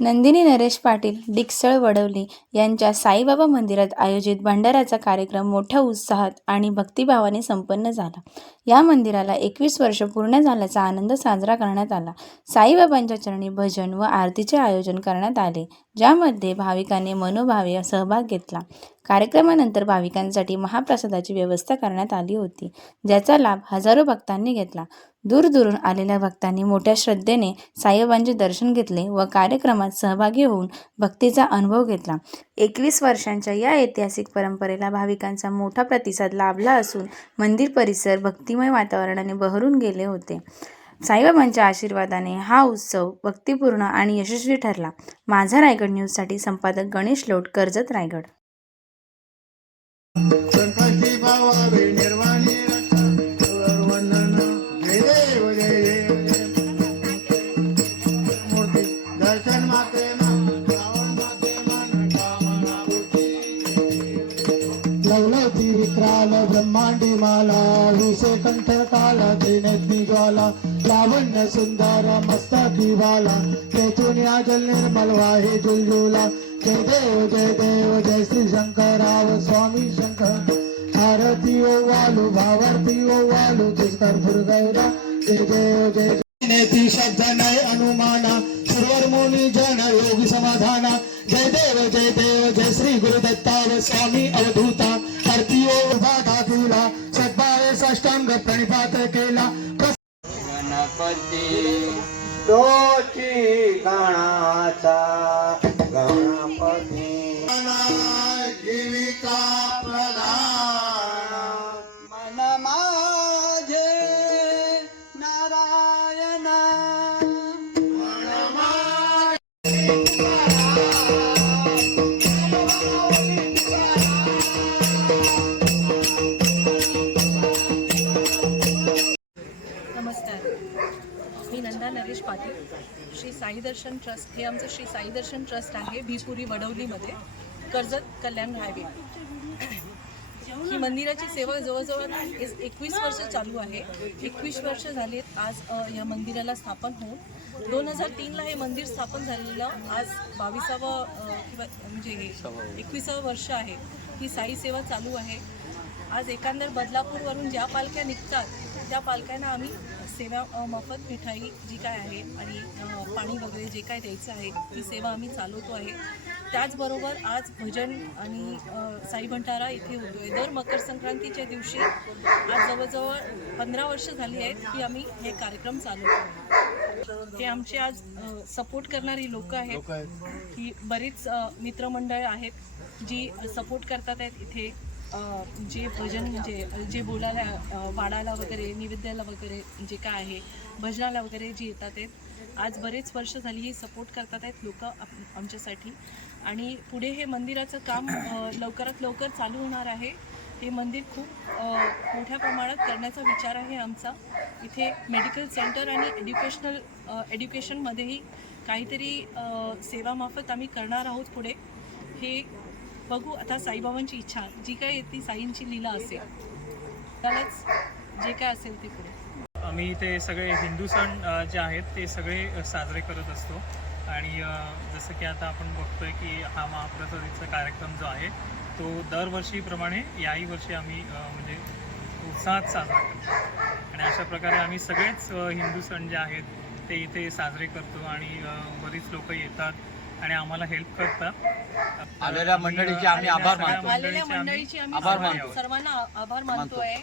नंदिनी नरेश पाटील डिकसळ वडवली यांच्या साईबाबा मंदिरात आयोजित भंडाऱ्याचा कार्यक्रम मोठ्या उत्साहात आणि भक्तिभावाने संपन्न झाला. या मंदिराला एकवीस वर्ष पूर्ण झाल्याचा आनंद साजरा करण्यात आला. साईबाबांच्या चरणी भजन व आरतीचे आयोजन करण्यात आले ज्यामध्ये भाविकांनी मनोभावे सहभाग घेतला. कार्यक्रमानंतर भाविकांसाठी महाप्रसादाची व्यवस्था करण्यात आली होती ज्याचा लाभ हजारो भक्तांनी घेतला. दूरदूरून आलेल्या भक्तांनी मोठ्या श्रद्धेने साईबाबांचे दर्शन घेतले व कार्यक्रमात सहभागी होऊन भक्तीचा अनुभव घेतला. एकवीस वर्षांच्या या ऐतिहासिक परंपरेला भाविकांचा मोठा प्रतिसाद लाभला असून मंदिर परिसर भक्तिमय वातावरणाने बहरून गेले होते. साईबाबांच्या आशीर्वादाने हा उत्सव भक्तिपूर्ण आणि यशस्वी ठरला. माझा रायगड न्यूजसाठी संपादक गणेश लोट कर्जत रायगड. गणपती बाबा निर्वाणी वंदन जय देव जय देव. मूर्ती दर्शन माते लवलती विक्राल ब्रह्मांडी माला विषे कंठ काला त्रिनेत्री ज्वाला लावण्य सुंदर मस्तकी वाला तेथून आजल निर्मल वाहे जुलजुला जय देव जय देव जय श्री शंकराव स्वामी शंकर। आरती ओ वालू भावारती ओ वालू तिस्कर दुर्गैरा। जय देव जय नेती शब्द नय अनुमाना सर्वर मुनी जन योगी समाधाना। जय देव जय देव जय श्री गुरुदत्ताव स्वामी अवधूता। आरती ओ भागा केला सद्भावे साष्टांग प्रणिपात केला। गणपती तोची गणाचा जीविका प्रधान। मन माझे नारायण। नमस्कार. मी नंदा नरेश पाटील. श्री साई दर्शन ट्रस्ट हे आमचं श्री साई दर्शन ट्रस्ट आहे भिपुरी वडवलीमध्ये. कर्जत कल्याण हायवे. ही मंदिराची सेवा जवळजवळ एकवीस वर्ष चालू आहे. एकवीस वर्ष झालीत आज या मंदिराला स्थापन होऊन. दोन हजार तीनला हे मंदिर स्थापन झालेलं आज बावीसावं किंवा म्हणजे हे एकविसावं वर्ष आहे. ही साई सेवा चालू आहे. आज एकंदर बदलापूरवरून ज्या पालख्या निघतात त्या पालख्यांना आम्ही सेवा मफत मोफत मिठाई जी काय आहे आणि पाणी वगैरे जे काय द्यायचं आहे ती सेवा आम्ही चालवतो आहे. त्याचबरोबर आज भजन आणि साई भंडारा इथे होतो आहे दर मकर संक्रांतीच्या दिवशी आज जवळजवळ पंधरा वर्ष झाली आहेत की आम्ही हे कार्यक्रम चालवतो हे आमचे आज सपोर्ट करणारी लोक आहेत. ही बरीच मित्रमंडळ आहेत जी सपोर्ट करतात आहेत इथे. जे भजन म्हणजे जे बोलायला वाडाला वगैरे निवेद्याला वगैरे जे काय आहे भजनाला वगैरे जे येतात आहेत आज बरेच वर्ष झाली ही सपोर्ट करतात आहेत लोक आमच्यासाठी. आणि पुढे हे मंदिराचं काम लवकरात लवकर चालू होणार आहे. हे मंदिर खूप मोठ्या प्रमाणात करण्याचा विचार आहे आमचा. इथे मेडिकल सेंटर आणि एज्युकेशनल एज्युकेशनमध्येही काहीतरी सेवामार्फत आम्ही करणार आहोत पुढे. हे बघू आता साईबाबांची इच्छा. जी काय ती साईंची लीला असेल. त्यालाच जे काय असेल ते पुढे. आम्ही ते सगळे हिंदू सण जे आहेत ते सगळे साजरे करत असतो. आणि जसं की आता आपण बघतोय की हा महाप्रसादीचा कार्यक्रम जो आहे तो दरवर्षीप्रमाणे याही वर्षी आम्ही म्हणजे उत्साहात साजरा करतो. आणि अशा प्रकारे आम्ही सगळेच हिंदू सण जे आहेत ते इथे साजरे करतो. आणि बरीच लोक येतात. आणि आम्हाला हेल्प करतात आलेल्या मंडळीचे आम्ही आभार मानतो. आलेल्या मंडळीचे आम्ही आभार मानतो. सर्वांना आभार मानतो आहे